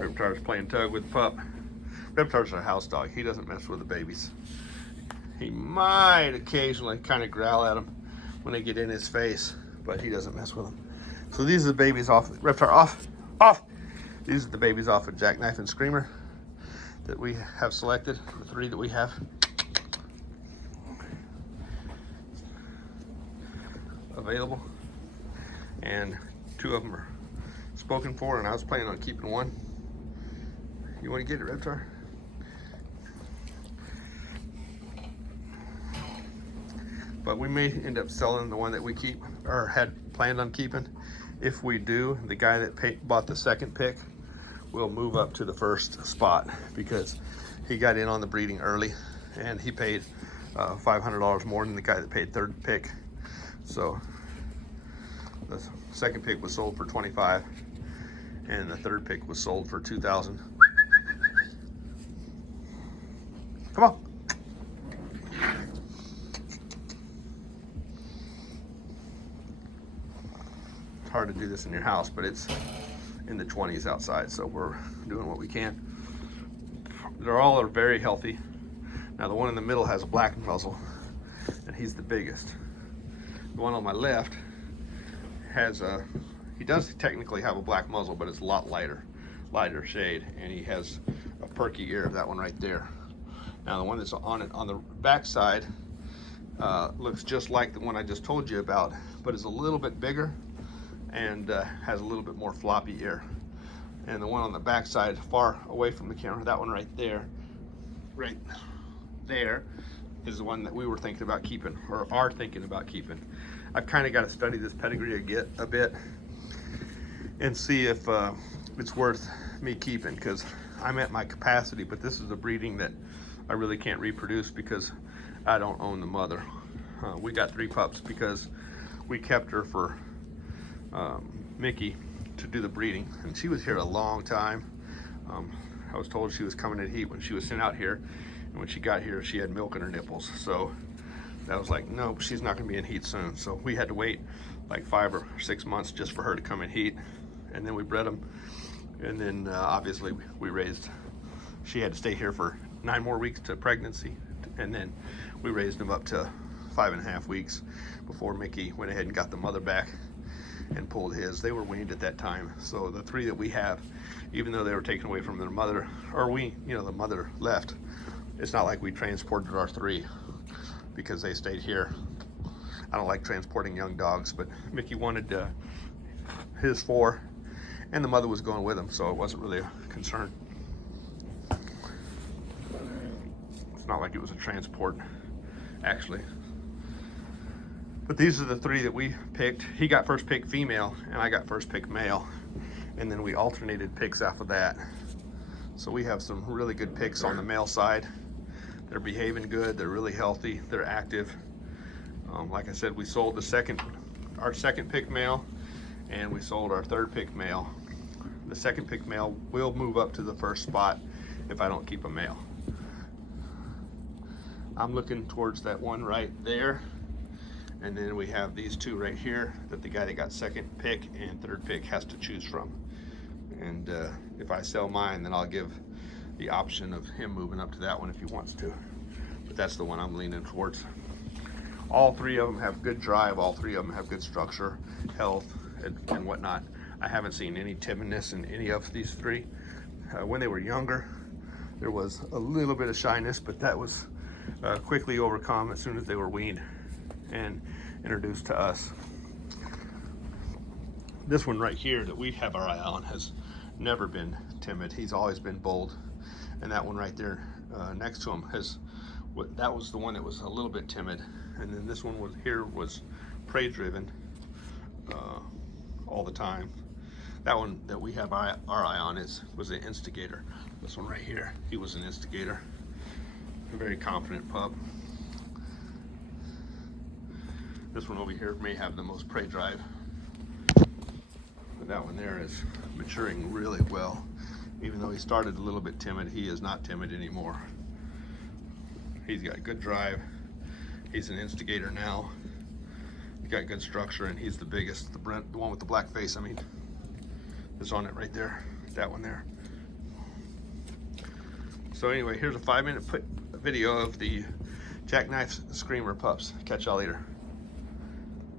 Reptar's playing tug with the pup. Reptar's a house dog. He doesn't mess with the babies. He might occasionally kind of growl at them when they get in his face, but he doesn't mess with them. So these are the babies off. Reptar, off, off. These are the babies off of Jackknife and Screamer that we have selected, the 3 that we have. Available, and 2 of them are spoken for, and I was planning on keeping 1. You want to get it, Reptar? But we may end up selling the one that we keep, or had planned on keeping. If we do, the guy that bought the second pick will move up to the first spot because he got in on the breeding early, and he paid $500 more than the guy that paid third pick. So the second pick was sold for $25, and the third pick was sold for $2,000. Come on. It's hard to do this in your house, but it's in the 20s outside, so we're doing what we can. They're all very healthy. Now the one in the middle has a black muzzle, and he's the biggest. The one on my left has he does technically have a black muzzle, but it's a lot lighter shade, and he has a perky ear, that one right there. Now the one that's on the back side looks just like the one I just told you about, but is a little bit bigger and has a little bit more floppy ear. And the one on the back side, far away from the camera, that one right there, is the one that we were thinking about keeping, or are thinking about keeping. I've kind of got to study this pedigree a bit and see if it's worth me keeping, because I'm at my capacity, but this is a breeding that I really can't reproduce because I don't own the mother. We got 3 pups because we kept her for Mickey to do the breeding, and she was here a long time. I was told she was coming in heat when she was sent out here, and when she got here she had milk in her nipples, so I was like, nope, she's not gonna be in heat soon. So we had to wait like 5 or 6 months just for her to come in heat, and then we bred them, and then obviously we raised, she had to stay here for 9 more weeks to pregnancy, and then we raised them up to 5.5 weeks before Mickey went ahead and got the mother back and pulled his. They were weaned at that time. So the 3 that we have, even though they were taken away from their mother, or the mother left, it's not like we transported our 3 because they stayed here. I don't like transporting young dogs, but Mickey wanted his 4, and the mother was going with him, so it wasn't really a concern. It's not like it was a transport, actually. But these are the 3 that we picked. He got first pick female, and I got first pick male. And then we alternated picks after that. So we have some really good picks on the male side. They're behaving good, they're really healthy, they're active. Like I said, we sold our second pick male, and we sold our third pick male. The second pick male will move up to the first spot if I don't keep a male. I'm looking towards that one right there. And then we have these 2 right here that the guy that got second pick and third pick has to choose from. And if I sell mine, then I'll give the option of him moving up to that one if he wants to. But that's the one I'm leaning towards. All 3 of them have good drive. All 3 of them have good structure, health, and whatnot. I haven't seen any timidness in any of these 3. When they were younger, there was a little bit of shyness, but that was quickly overcome as soon as they were weaned and introduced to us. This one right here that we have our eye on has never been timid. He's always been bold. And that one right there next to him that was the one that was a little bit timid. And then this one was prey driven all the time. That one that we have our eye on was an instigator. This one right here, he was an instigator. A very confident pup. This one over here may have the most prey drive, but that one there is maturing really well. Even though he started a little bit timid, he is not timid anymore. He's got good drive. He's an instigator now. He's got good structure, and he's the biggest. The one with the black face, I mean, is on it right there. That one there. So anyway, here's a 5-minute video of the Jackknife Screamer pups. Catch y'all later.